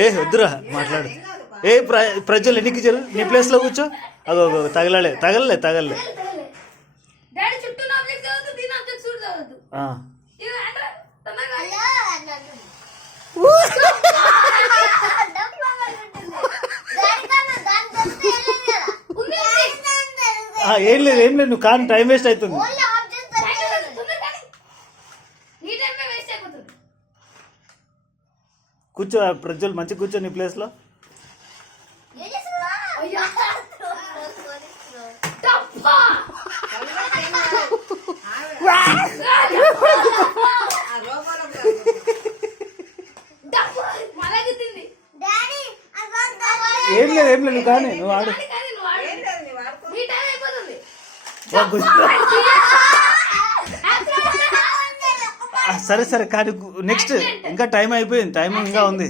ఏ వద్దురా మాట్లాడు. ఏ ప్రజలు ఎన్నికి జరు నీ ప్లేస్లో కూర్చో. అగో తగలలే తగలలే తగలలే. ఏం లేదు ఏం లేదు, నువ్వు కానీ టైం వేస్ట్ అవుతుంది. కూర్చో ప్రజలు మంచిగా కూర్చో నీ ప్లేస్లో. ఏం లేదు ఏం లేదు, నువ్వు కానీ నువ్వు ఆడు. సరే సరే కానీ నెక్స్ట్ ఇంకా టైం అయిపోయింది, టైం ఇంకా ఉంది.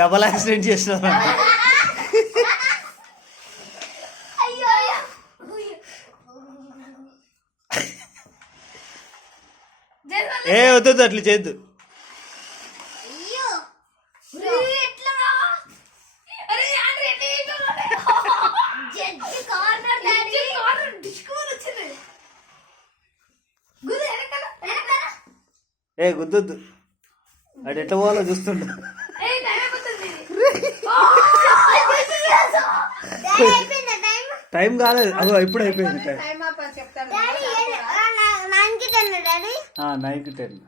డబల్ యాక్సిడెంట్ చేసిన. ఏ వద్దు అట్లా చేయొద్దు. ఏ గుద్దొద్దు, అది ఎట్లా పోవాలో చూస్తుంటా. టైం కాలేదు, అదో ఇప్పుడు అయిపోయింది టైం. 9కి 10.